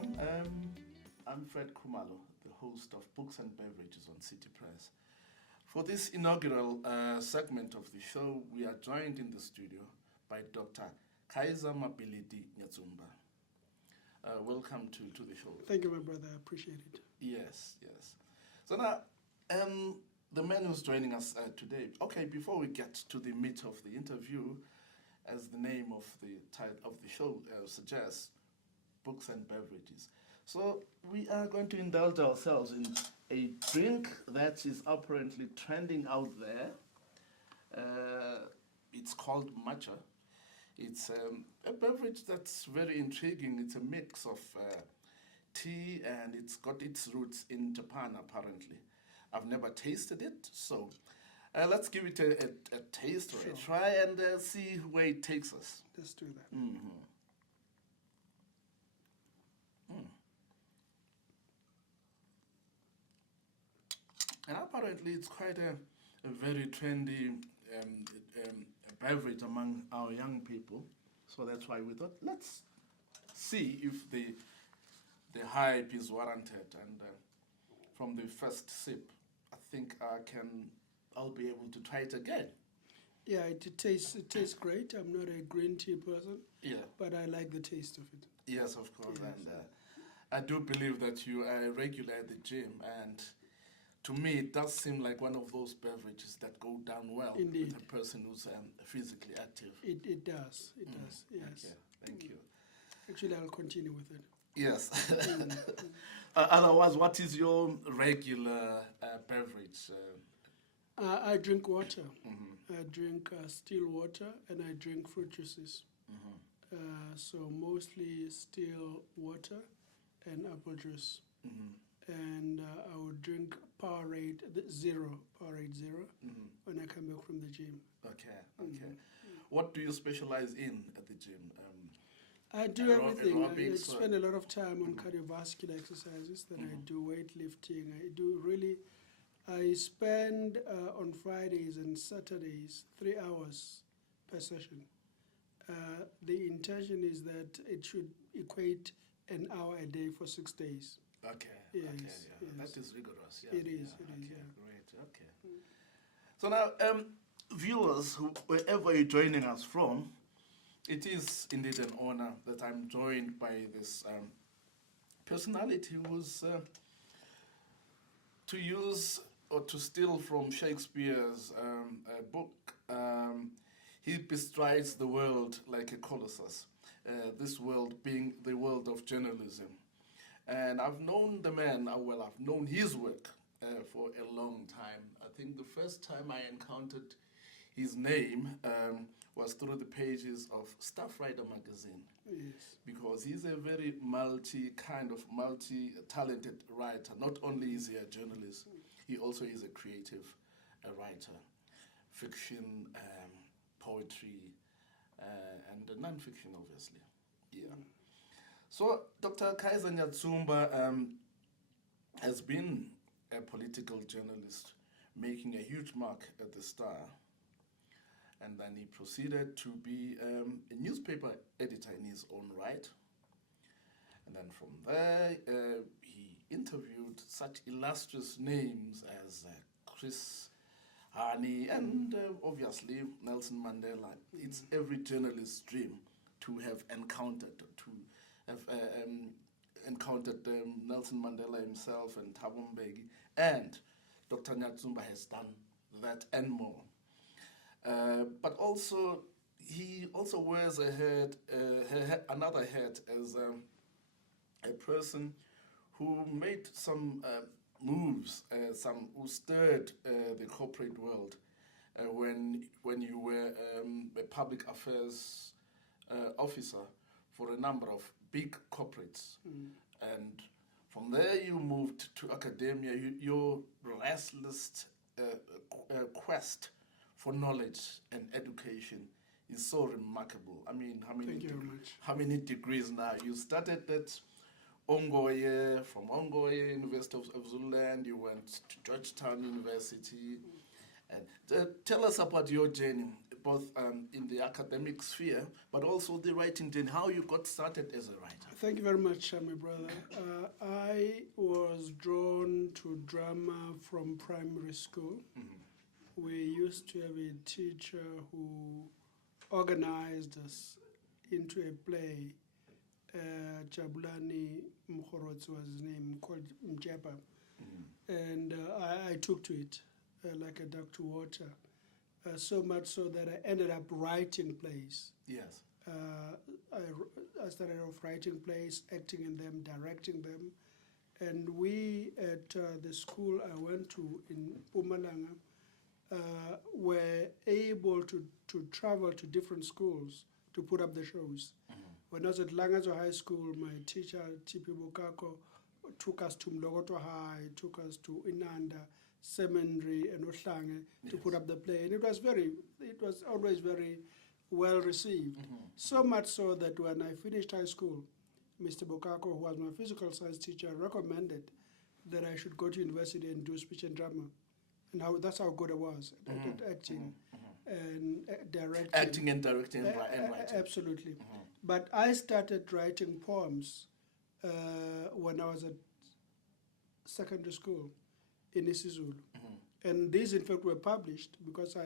welcome. I'm Fred Khumalo, the host of Books and Beverages on City Press. For this inaugural segment of the show, we are joined in the studio by Dr. Kaizer Nyatsumba. Welcome to the show. Thank you, my brother. I appreciate it. Yes. So now, the man who's joining us today. Okay, before we get to the meat of the interview, as the name of the title of the show suggests, Books and Beverages. So we are going to indulge ourselves in a drink that is apparently trending out there. It's called matcha. It's a beverage that's very intriguing. It's a mix of tea, and it's got its roots in Japan, apparently. I've never tasted it, so let's give it a taste or a try and see where it takes us. Let's do that. And apparently it's quite a very trendy beverage among our young people. So that's why we thought, let's see if the hype is warranted. And from the first sip, I think I'll be able to try it again. Yeah, it tastes great. I'm not a green tea person, but I like the taste of it. Yes, of course. Yes. And I do believe that you are a regular at the gym, and to me, it does seem like one of those beverages that go down well Indeed. with a person who's physically active. It does. It does. Yes. Thank you. Actually, I'll continue with it. Yes. Otherwise, what is your regular beverage? I drink water. I drink still water, and I drink fruit juices. So mostly still water and apple juice. And I would drink Powerade Zero when I come back from the gym. Okay. What do you specialize in at the gym? I do everything. I Aerobics, spend a lot of time on cardiovascular exercises. Then I do weightlifting. I spend on Fridays and Saturdays 3 hours per session. The intention is that it should equate an hour a day for 6 days. Okay. Yes, Okay. yes. That is rigorous. It is. Great. Okay. So now, viewers, wherever you're joining us from, it is indeed an honor that I'm joined by this personality who's to use or to steal from Shakespeare's book. He bestrides the world like a colossus. This world being the world of journalism. And I've known the man, I've known his work for a long time. I think the first time I encountered his name was through the pages of Staff Writer magazine. Yes. Because he's a very multi-talented writer. Not only is he a journalist, he also is a creative writer. Fiction, poetry, and non-fiction, obviously. Yeah. So Dr. Kaizer Nyatsumba has been a political journalist, making a huge mark at the Star. And then he proceeded to be a newspaper editor in his own right. And then from there, he interviewed such illustrious names as Chris Hani and obviously Nelson Mandela. It's every journalist's dream to have encountered Nelson Mandela himself and Thabo Mbeki, and Dr. Nyatsumba has done that and more. But also, he also wears another hat as a person who made some moves, who stirred the corporate world when you were a public affairs officer for a number of big corporates. And from there you moved to academia. Your restless quest for knowledge and education is so remarkable. I mean, how many degrees now? You started at Ongoye, from Ongoye, University of Zululand, you went to Georgetown University. And tell us about your journey. both in the academic sphere, but also the writing journey, how you got started as a writer. Thank you very much, my brother. I was drawn to drama from primary school. We used to have a teacher who organized us into a play. Jabulani Mkhorotsi was his name, called Mjepa. And I took to it like a duck to water. So much so that I ended up writing plays. Yes. I started off writing plays, acting in them, directing them. And we at the school I went to in Mpumalanga were able to travel to different schools to put up the shows. When I was at Langazo High School, my teacher, T.P. Bukako, took us to Mlogoto High, took us to Inanda Seminary and Ohlange to put up the play. And it was always very well received. So much so that when I finished high school, Mr. Bukako, who was my physical science teacher, recommended that I should go to university and do speech and drama. And that's how good I was at acting and directing. Acting and directing and writing. Absolutely. But I started writing poems when I was at secondary school in isiZulu. And these, in fact, were published because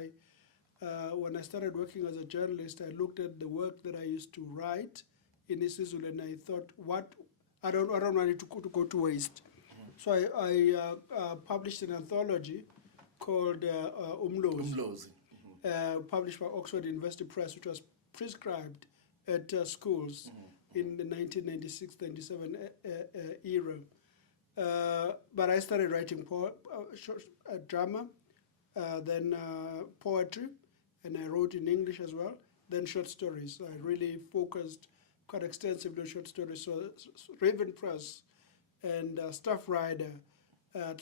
when I started working as a journalist, I looked at the work that I used to write in isiZulu, and I thought, I don't want it to go to waste. So I published an anthology called Umlozi, published by Oxford University Press, which was prescribed at schools in the 1996-97 era. But I started writing drama, then poetry, and I wrote in English as well, then short stories. I really focused quite extensively on short stories. So Raven Press and Staff Rider,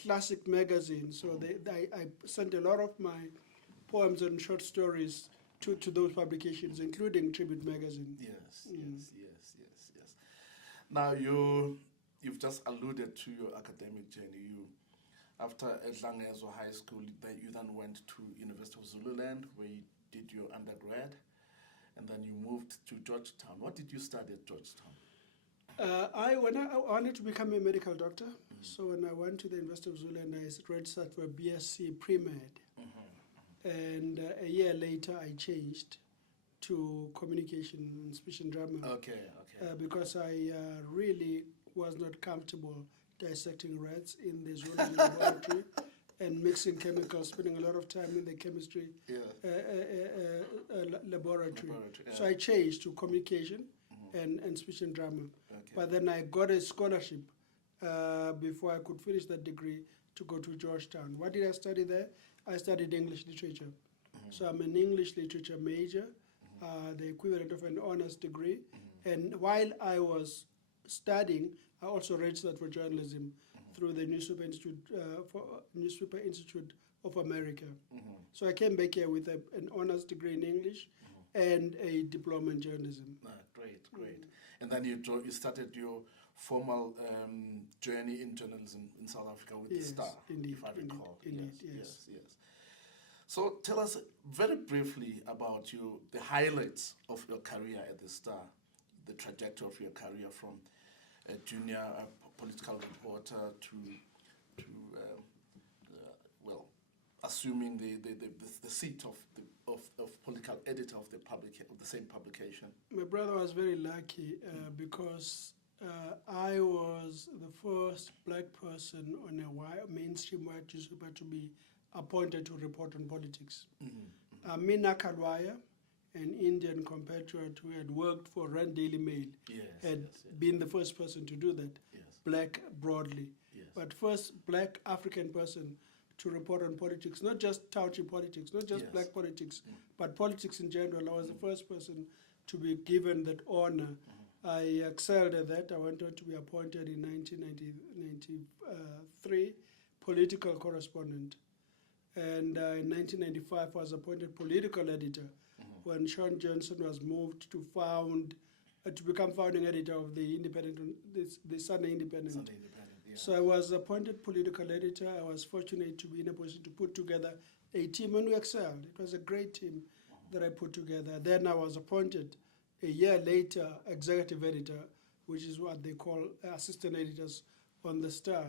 Classic Magazine. So I sent a lot of my poems and short stories to those publications, including Tribute Magazine. Yes. Now you've just alluded to your academic journey. After Langezo High School, you then went to University of Zululand, where you did your undergrad, and then you moved to Georgetown. What did you study at Georgetown? I wanted to become a medical doctor, so when I went to the University of Zululand, I registered for BSc Pre-Med. And a year later, I changed to communication and speech and drama. Because I really was not comfortable dissecting rats in the zoology laboratory and mixing chemicals, spending a lot of time in the chemistry laboratory. So I changed to communication and speech and drama. But then I got a scholarship before I could finish that degree to go to Georgetown. What did I study there? I studied English literature. So I'm an English literature major, the equivalent of an honors degree. And while I was studying, I also registered for journalism through the Newspaper Institute of America. So I came back here with an honors degree in English and a diploma in journalism. Great. And then you started your formal journey in journalism in South Africa with the Star, if I recall. Yes. So tell us very briefly about the highlights of your career at the Star, the trajectory of your career from a junior political reporter to assuming the seat of political editor of the same publication. My brother was very lucky because I was the first black person on a mainstream white newspaper to be appointed to report on politics. Amina Kalwaya, an Indian compatriot who had worked for Rand Daily Mail, had been the first person to do that, black broadly. But first black African person to report on politics, not just township politics, not just black politics, but politics in general. I was the first person to be given that honor. I excelled at that. I went on to be appointed in 1993 political correspondent. And in 1995, I was appointed political editor when Sean Johnson was moved to become founding editor of the Sunday Independent. So I was appointed political editor. I was fortunate to be in a position to put together a team, and we excelled. It was a great team. that I put together. Then I was appointed a year later executive editor, which is what they call assistant editors on the Star.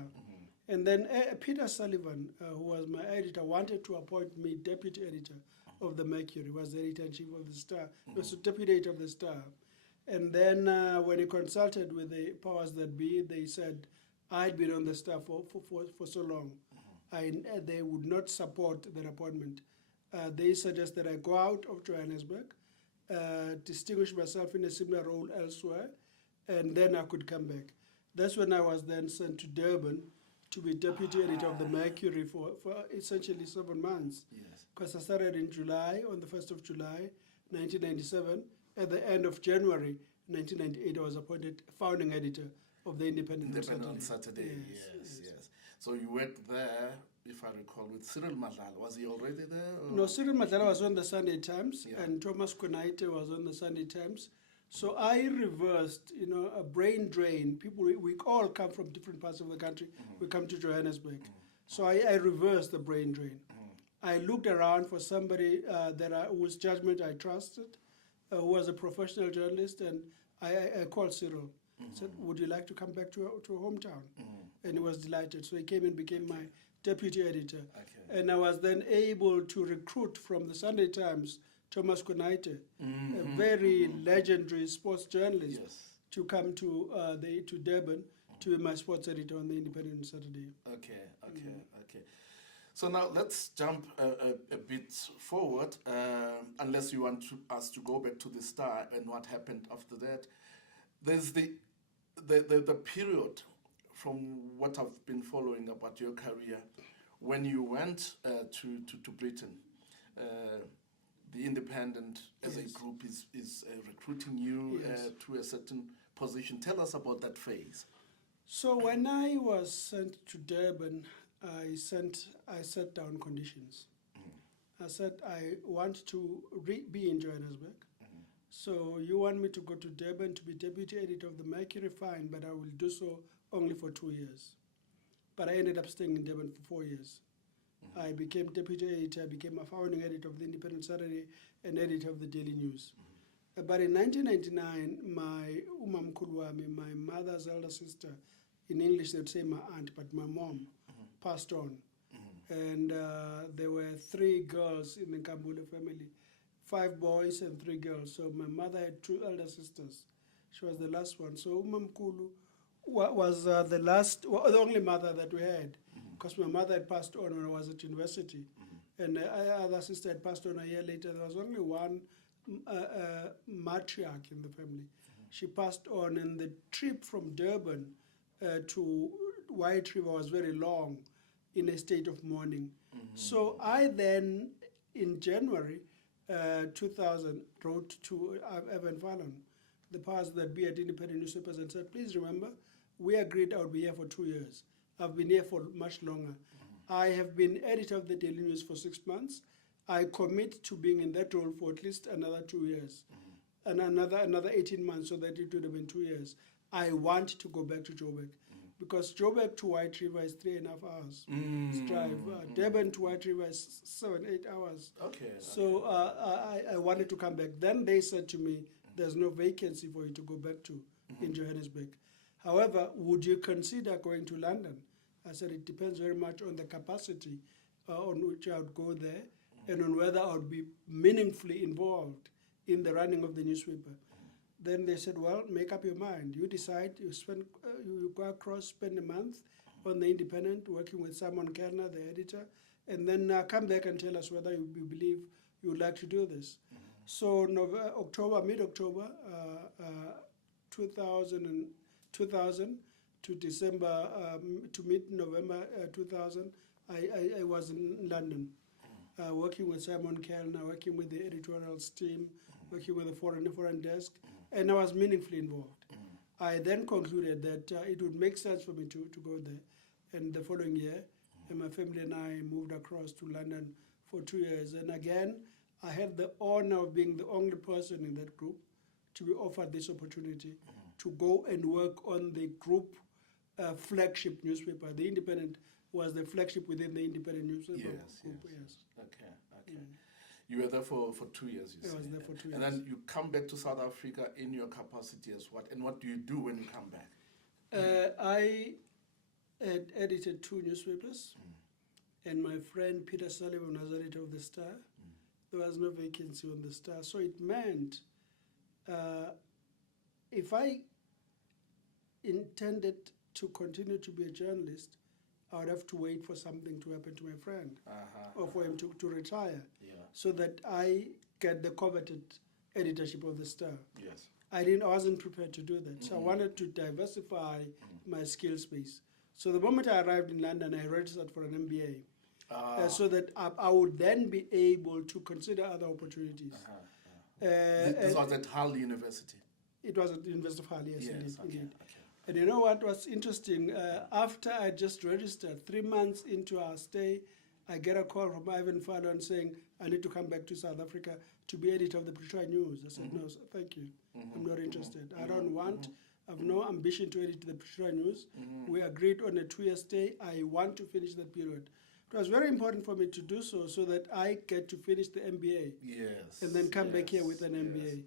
And then Peter Sullivan, who was my editor, wanted to appoint me deputy editor of the Mercury, was the editor-in-chief of the Star, was the deputy editor of the Star. And then when he consulted with the powers that be, they said, I'd been on the Star for so long, they would not support that appointment. They suggested I go out of Johannesburg, distinguish myself in a similar role elsewhere, and then I could come back. That's when I was then sent to Durban to be deputy editor of the Mercury for essentially 7 months. Yes. Because I started in July, on the 1st of July, 1997. At the end of January 1998, I was appointed founding editor of the Independent on Saturday. Yes. So you worked there, if I recall, with Cyril Madlala. Was he already there? Or? No, Cyril Madlala was on the Sunday Times, Yeah. and Thomas Konaite was on the Sunday Times. So I reversed, a brain drain. People, we all come from different parts of the country. We come to Johannesburg. So I reversed the brain drain. I looked around for somebody whose judgment I trusted, who was a professional journalist, and I called Cyril. Said, would you like to come back to a hometown? And he was delighted. So he came and became my deputy editor. Okay. And I was then able to recruit from the Sunday Times Thomas Konaite, a very legendary sports journalist, to come to Durban to be my sports editor on the Independent on Saturday. Okay. So now let's jump a bit forward, unless you want us to go back to the Star and what happened after that. There's the period from what I've been following about your career when you went to Britain. The Independent as a group is recruiting you to a certain position. Tell us about that phase. So when I was sent to Durban, I set down conditions. I said, I want to be in Johannesburg. So you want me to go to Durban to be deputy editor of the Mercury? Fine, but I will do so only for 2 years. But I ended up staying in Durban for 4 years. I became deputy editor, I became a founding editor of the Independent Saturday and editor of the Daily News. But in 1999, my umamkulwami, my mother's elder sister, in English they'd say my aunt, but my mom, passed on. And there were 3 girls in the Kambule family, 5 boys and 3 girls. So my mother had 2 elder sisters. She was the last one. So umamkulu was the only mother that we had, because my mother had passed on when I was at university, and the other sister had passed on a year later. There was only one matriarch in the family. She passed on, and the trip from Durban to White River was very long, in a state of mourning. So I then, in January 2000, wrote to Evan Fallon, the powers that be at Independent Newspapers, and said, please remember, we agreed I would be here for 2 years. I've been here for much longer. I have been editor of the Daily News for 6 months. I commit to being in that role for at least another 2 years, and another 18 months, so that it would have been 2 years. I want to go back to Joburg, because Joburg to White River is 3.5 hours drive. Durban to White River is 7-8 hours. So I wanted to come back. Then they said to me, there's no vacancy for you to go back to in Johannesburg. However, would you consider going to London? I said, it depends very much on the capacity on which I would go there, and on whether I would be meaningfully involved in the running of the newspaper. Then they said, well, make up your mind. You decide, you go across, spend a month on the Independent, working with Simon Kellner, the editor, and then come back and tell us whether you believe you would like to do this. So mid-October 2000 to December, to mid-November 2000, I was in London, working with Simon Kellner, working with the editorials team, working with the foreign desk, and I was meaningfully involved. I then concluded that it would make sense for me to go there. And the following year, and my family and I moved across to London for 2 years. And again, I had the honor of being the only person in that group to be offered this opportunity to go and work on the group flagship newspaper. The Independent was the flagship within the Independent newspaper group. Okay. You were there for 2 years, you I say. was there for 2 years. And then you come back to South Africa in your capacity as what? And what do you do when you come back? I had edited 2 newspapers, and my friend Peter Sullivan was editor of the Star. There was no vacancy on the Star, so it meant if I intended to continue to be a journalist, I would have to wait for something to happen to my friend or for him to retire, so that I get the coveted editorship of the Star. Yes. I wasn't prepared to do that, so I wanted to diversify my skill space. So the moment I arrived in London, I registered for an MBA, so that I would then be able to consider other opportunities. This was at Hull University. It was at the University of Hull, yes, indeed. Okay. And you know what was interesting? After I just registered, 3 months into our stay, I get a call from Ivan Fallon saying, I need to come back to South Africa to be editor of the Pretoria News. I said, no, thank you. I'm not interested. I don't want, I have no ambition to edit the Pretoria News. We agreed on a 2-year stay. I want to finish that period. It was very important for me to do so that I get to finish the MBA. Yes. And then come back here with an MBA.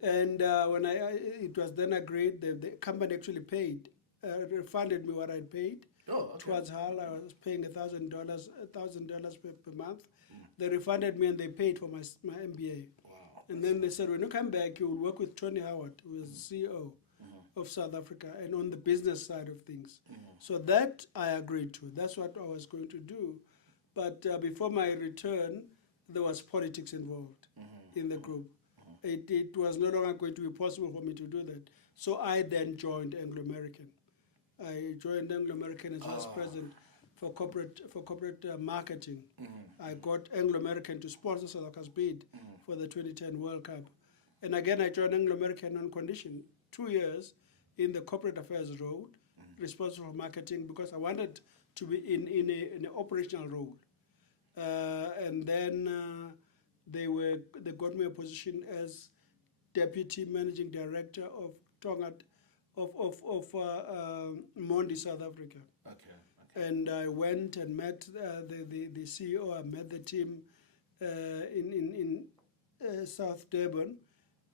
And when it was then agreed, the company actually paid, refunded me what I paid towards Hull. I was paying $1,000 per month. They refunded me and they paid for my MBA. Wow. And then they said, when you come back, you will work with Tony Howard, who is the CEO of South Africa, and on the business side of things. So that I agreed to. That's what I was going to do. But before my return, there was politics involved in the group. It was no longer going to be possible for me to do that. So I then joined Anglo American. I joined Anglo American as vice president for corporate marketing. I got Anglo American to sponsor South Africa's bid for the 2010 World Cup. And again, I joined Anglo American on condition 2 years in the corporate affairs role, responsible for marketing, because I wanted to be in an operational role. And then they got me a position as deputy managing director of Mondi, South Africa. And I went and met the CEO. I met the team in South Durban,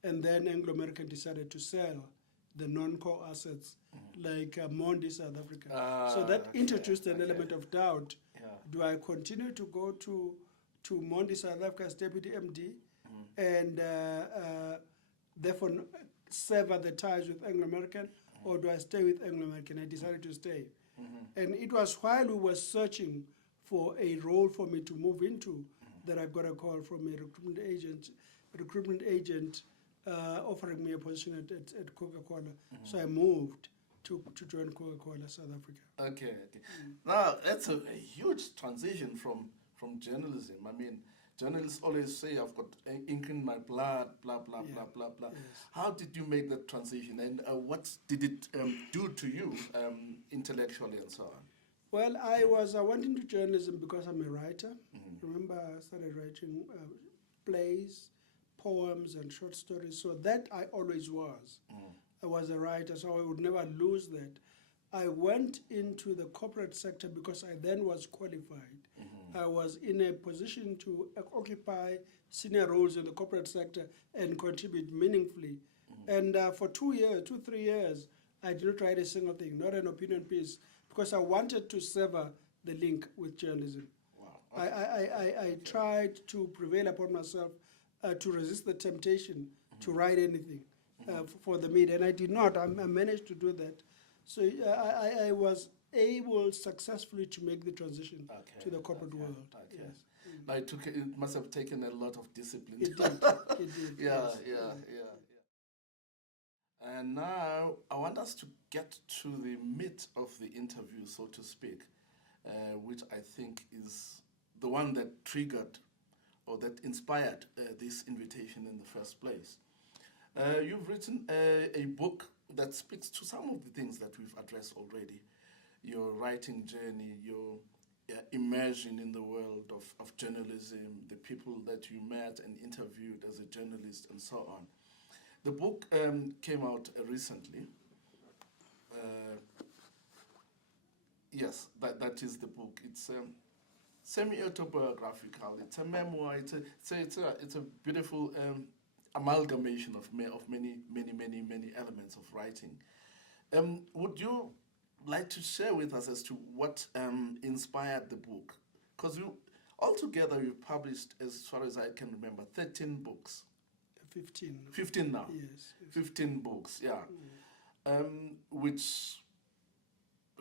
and then Anglo American decided to sell the non-core assets like Mondi, South Africa. So that introduced an element of doubt. Do I continue to go to Mondi, South Africa as deputy MD, and therefore sever the ties with Anglo American, or do I stay with Anglo American? I decided to stay. And it was while we were searching for a role for me to move into that I got a call from a recruitment agent offering me a position at Coca-Cola. So I moved to join Coca-Cola South Africa. Okay. Now, that's a huge transition from journalism. I mean, journalists always say, I've got ink in my blood, blah, blah, blah, blah, blah. Yes. How did you make that transition, and what did it do to you intellectually and so on? Well, I went into journalism because I'm a writer. Remember, I started writing plays, poems, and short stories. So that I always was. I was a writer, so I would never lose that. I went into the corporate sector because I then was qualified. I was in a position to occupy senior roles in the corporate sector and contribute meaningfully. And for 3 years, I did not write a single thing, not an opinion piece, because I wanted to sever the link with journalism. Wow. I tried to prevail upon myself to resist the temptation to write anything for the media, and I did not. I managed to do that. So I was able successfully to make the transition to the corporate world. Yes. Now it must have taken a lot of discipline. It did. It did. Yeah. Yes. And now I want us to get to the meat of the interview, so to speak, which I think is the one that triggered or that inspired this invitation in the first place. You've written a book that speaks to some of the things that we've addressed already. Your writing journey, your immersion in the world of journalism, the people that you met and interviewed as a journalist, and so on. The book came out recently. Yes, that is the book. It's semi-autobiographical. It's a memoir. It's a beautiful amalgamation of many elements of writing. Would you like to share with us as to what inspired the book? Because altogether you've published, as far as I can remember, 13 books. 15. 15 now. Yes. 15 books, yeah. Which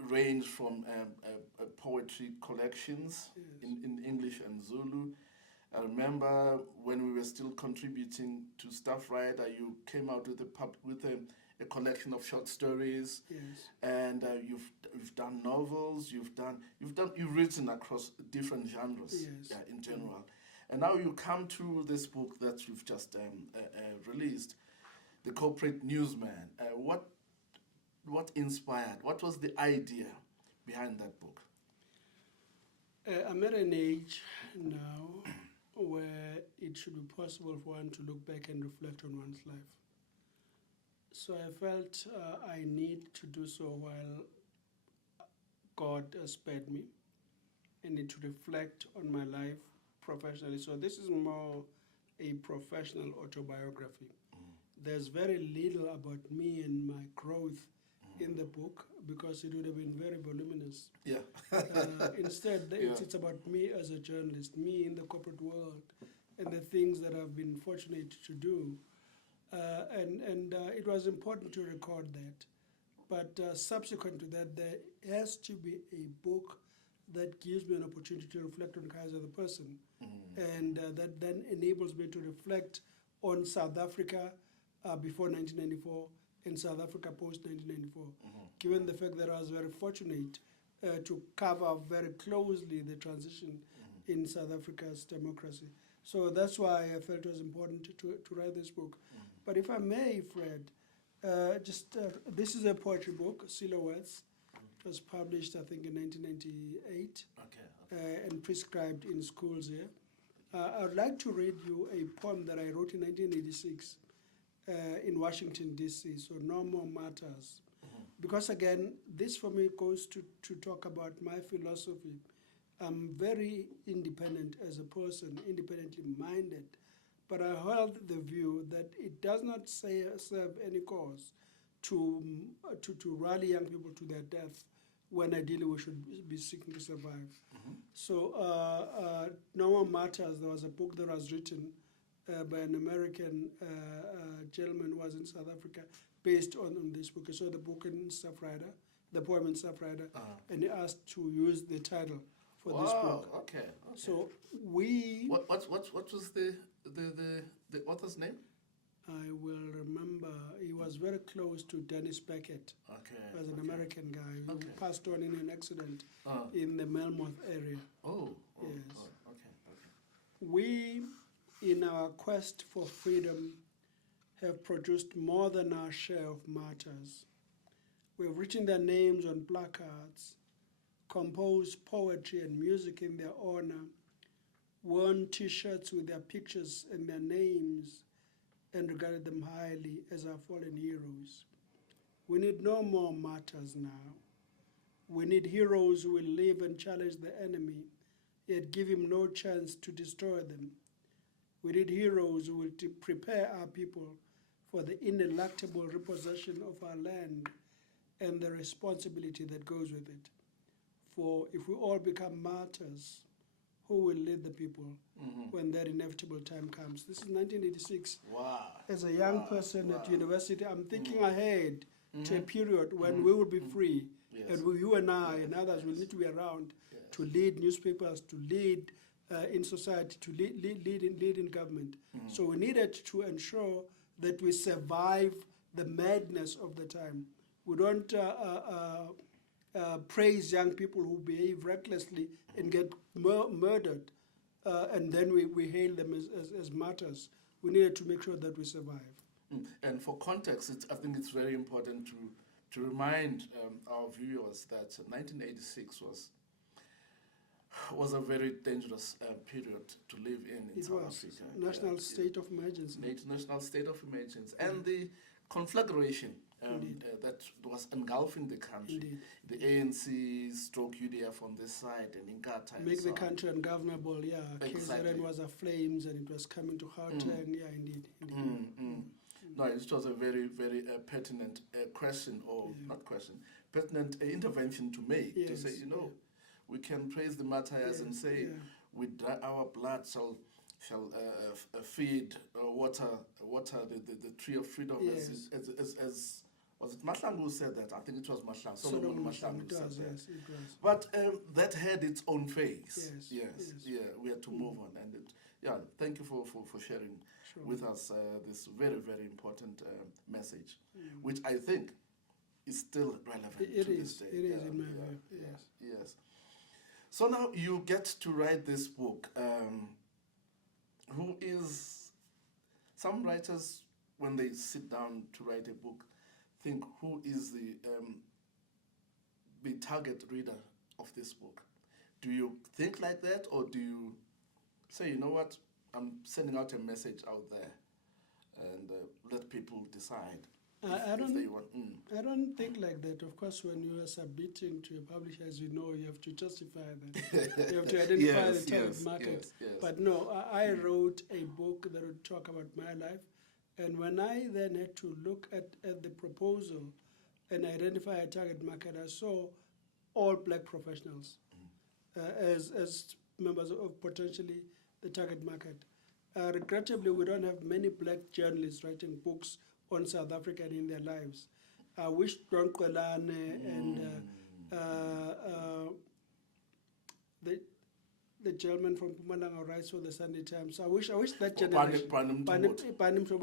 range from poetry collections in English and Zulu. I remember when we were still contributing to Staff Writer, you came out with a collection of short stories. Yes. And you've done novels. You've written across different genres. Yes. In general. And now you come to this book that you've just released, The Corporate Newsman. What inspired? What was the idea behind that book? I'm at an age now where it should be possible for one to look back and reflect on one's life. So I felt I need to do so while God spared me. I need to reflect on my life professionally. So this is more a professional autobiography. There's very little about me and my growth in the book because it would have been very voluminous. Yeah. Instead, it's about me as a journalist, me in the corporate world, and the things that I've been fortunate to do. And it was important to record that. But subsequent to that, there has to be a book that gives me an opportunity to reflect on Kaizer the person. And that then enables me to reflect on South Africa before 1994 and South Africa post-1994, given the fact that I was very fortunate to cover very closely the transition in South Africa's democracy. So that's why I felt it was important to write this book. But if I may, Fred, this is a poetry book, Silhouettes. It was published, I think, in 1998 and prescribed in schools here. I would like to read you a poem that I wrote in 1986 in Washington, D.C., so No More Matters. Because, again, this for me goes to talk about my philosophy. I'm very independent as a person, independently minded, but I held the view that it does not serve any cause to rally young people to their death when ideally we should be seeking to survive. So No More Matters, there was a book that was written by an American gentleman who was in South Africa based on this book. I saw the book in Staff Writer, the poem in Staff Writer, and he asked to use the title for this book. Okay. So we... What was the author's name? I will remember. He was very close to Dennis Beckett. He was an American guy who passed on in an accident in the Melmoth area. Yes. Okay. We, in our quest for freedom, have produced more than our share of martyrs. We have written their names on placards, composed poetry and music in their honor, worn T-shirts with their pictures and their names, and regarded them highly as our fallen heroes. We need no more martyrs now. We need heroes who will live and challenge the enemy, yet give him no chance to destroy them. We need heroes who will prepare our people for the ineluctable repossession of our land and the responsibility that goes with it. For if we all become martyrs, who will lead the people when that inevitable time comes? This is 1986. Wow. As a young person at university, I'm thinking ahead to a period when we will be free, and you and I and others will need to be around to lead newspapers, to lead in society, to lead in government. So we needed to ensure that we survive the madness of the time. We don't praise young people who behave recklessly and get murdered, and then we hail them as martyrs. We needed to make sure that we survive. And for context, I think it's very important to remind our viewers that 1986 was a very dangerous period to live in South Africa. National state of emergency. National state of emergency. And the conflagration that was engulfing the country. Indeed. The ANC stroke UDF on this side and Inkatha. Make the so on. country ungovernable, yeah. Exactly. KZN was aflames and it was coming to Gauteng, yeah, indeed. No, it was a very, very pertinent question, or not question, pertinent intervention to make, to say, you know, we can praise the martyrs and say, our blood shall feed water the tree of freedom, as was it Mahlangu who said that? I think it was Mahlangu. Solomon Mahlangu said that. Yes, it was. But that had its own face. Yes. Yeah, we had to move on. And thank you for sharing with us this very, very important message, which I think is still relevant to this day. It is in my view, yes. So now you get to write this book. Some writers, when they sit down to write a book, think who is the target reader of this book? Do you think like that, or do you say, you know what, I'm sending out a message out there and let people decide if they want? I don't think like that. Of course, when you are submitting to a publisher, as you know, you have to justify that. You have to identify the target market. Yes. But no, I wrote a book that would talk about my life. And when I then had to look at the proposal and identify a target market, I saw all black professionals as members of potentially the target market. Regrettably, we don't have many black journalists writing books on South Africa and in their lives. I wish Don Kwelane and the gentleman from Mpumalanga writes for the Sunday Times. I wish that generation, I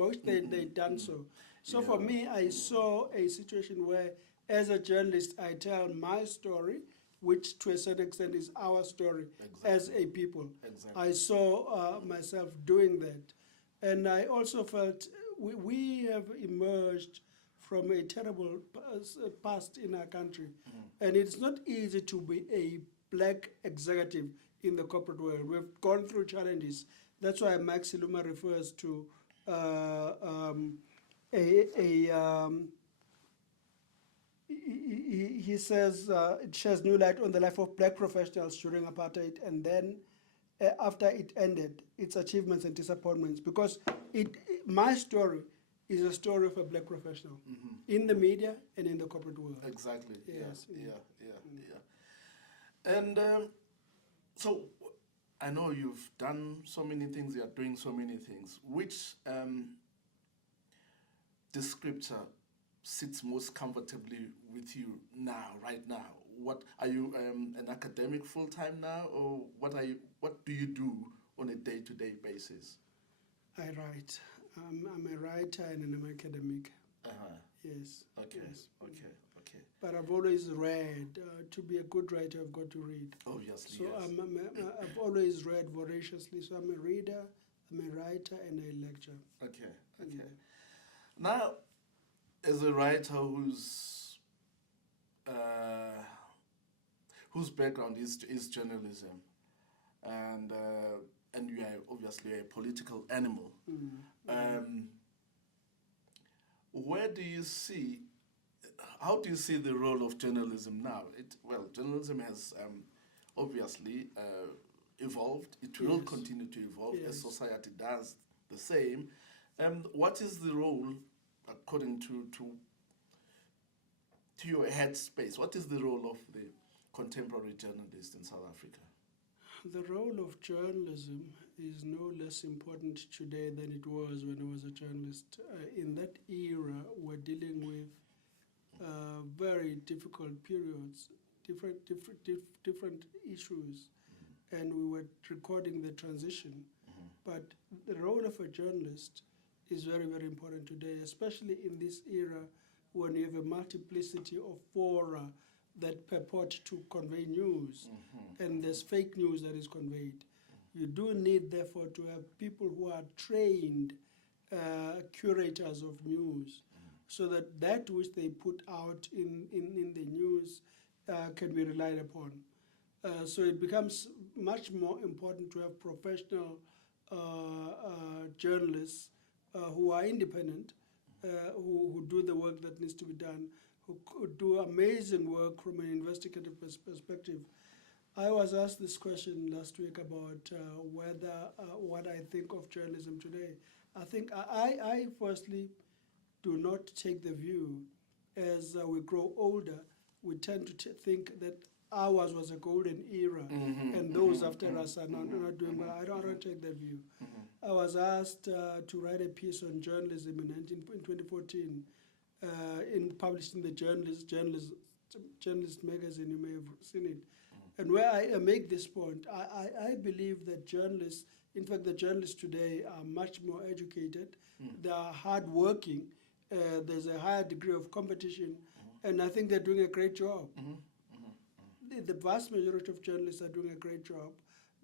wish they'd done so. So for me, I saw a situation where, as a journalist, I tell my story, which to a certain extent is our story as a people. I saw myself doing that. And I also felt we have emerged from a terrible past in our country. And it's not easy to be a black executive in the corporate world. We've gone through challenges. That's why Max Iluma refers to he says it sheds new light on the life of black professionals during apartheid, and then after it ended, its achievements and disappointments. Because my story is a story of a black professional in the media and in the corporate world. Exactly. Yes. And so I know you've done so many things, you are doing so many things. Which descriptor sits most comfortably with you now, right now? What are you, an academic full-time now, or what do you do on a day-to-day basis? I write. I'm a writer and I'm academic. Yes. Okay. But I've always read. To be a good writer, I've got to read. Oh, yes. So I've always read voraciously. So I'm a reader, I'm a writer, and a lecturer. Okay. Now, as a writer whose background is journalism, and you are obviously a political animal, how do you see the role of journalism now? Journalism has obviously evolved. It will continue to evolve as society does the same. What is the role, according to your headspace, what is the role of the contemporary journalist in South Africa? The role of journalism is no less important today than it was when I was a journalist. In that era, we're dealing with very difficult periods, different issues, and we were recording the transition. But the role of a journalist is very, very important today, especially in this era when you have a multiplicity of fora that purport to convey news, and there's fake news that is conveyed. You do need, therefore, to have people who are trained curators of news, so that which they put out in the news can be relied upon. So it becomes much more important to have professional journalists who are independent who do the work that needs to be done, who could do amazing work from an investigative perspective. I was asked this question last week about whether what I think of journalism today. I think I firstly do not take the view as we grow older, we tend to think that ours was a golden era and those after us are not doing well. I don't take that view. I was asked to write a piece on journalism in 2014, published in the Journalist magazine. You may have seen it. And where I make this point, I believe that journalists, in fact, the journalists today are much more educated. They are hardworking. There's a higher degree of competition, and I think they're doing a great job. The vast majority of journalists are doing a great job.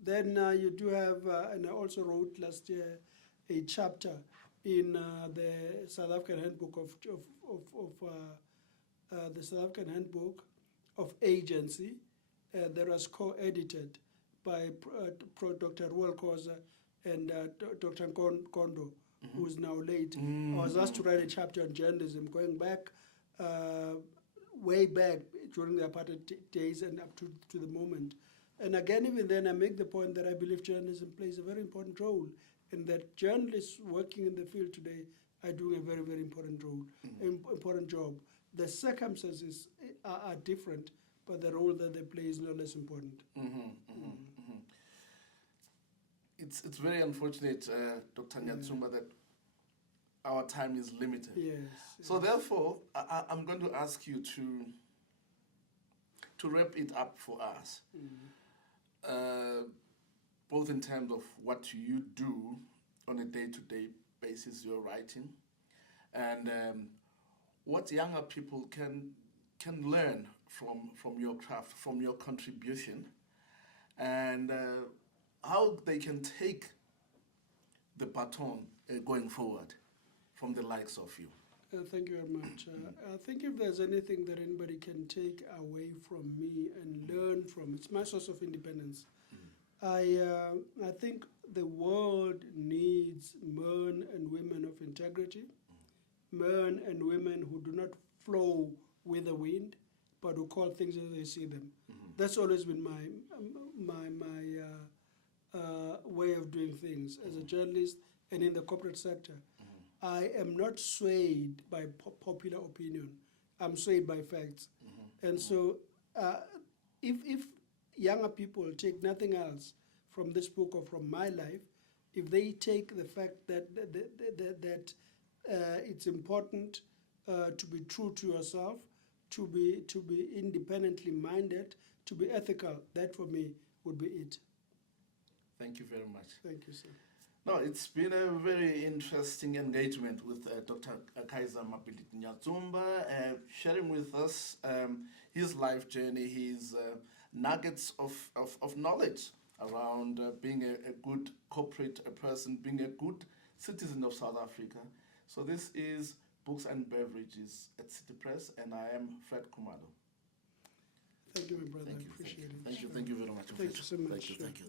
Then you do have, and I also wrote last year a chapter in the South African Handbook the South African Handbook of Agency that was co-edited by Dr. Koza and Dr. Kondo, who is now late. I was asked to write a chapter on journalism going back, way back during the apartheid days and up to the moment. And again, even then, I make the point that I believe journalism plays a very important role, and that journalists working in the field today are doing a very, very important role, important job. The circumstances are different, but the role that they play is no less important. It's very unfortunate, Dr. Nyatsumba, that our time is limited. Yes. So therefore, I'm going to ask you to wrap it up for us, both in terms of what you do on a day-to-day basis, your writing, and what younger people can learn from your craft, from your contribution, and how they can take the baton going forward from the likes of you. Thank you very much. I think if there's anything that anybody can take away from me and learn from, it's my source of independence. I think the world needs men and women of integrity, men and women who do not flow with the wind, but who call things as they see them. That's always been my way of doing things as a journalist and in the corporate sector. I am not swayed by popular opinion. I'm swayed by facts. And so if younger people take nothing else from this book or from my life, if they take the fact that it's important to be true to yourself, to be independently minded, to be ethical, that for me would be it. Thank you very much. Thank you, sir. No, it's been a very interesting engagement with Dr. Kaizer Nyatsumba, sharing with us his life journey, his nuggets of knowledge around being a good corporate person, being a good citizen of South Africa. So this is Books and Beverages at City Press, and I am Fred Khumalo. Thank you, my brother. I appreciate it. Thank you very much. Thank you so much. Thank you.